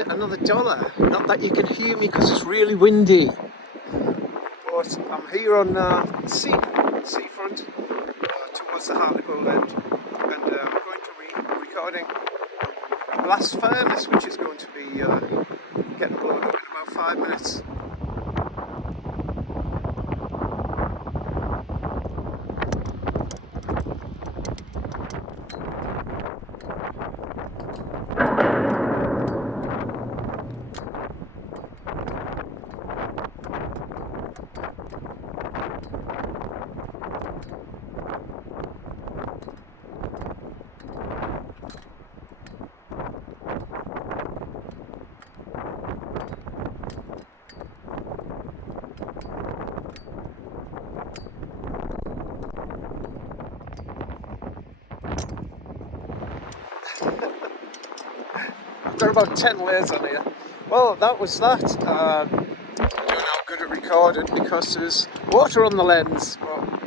it, another $1. Not that you can hear me because it's really windy. But I'm here on seafront towards the Hartlepool end, and I'm going to be recording a blast furnace, which is going to be getting blown up in about 5 minutes. There are about 10 layers on here. Well, that was that. I don't know how good it recorded because there's water on the lens, but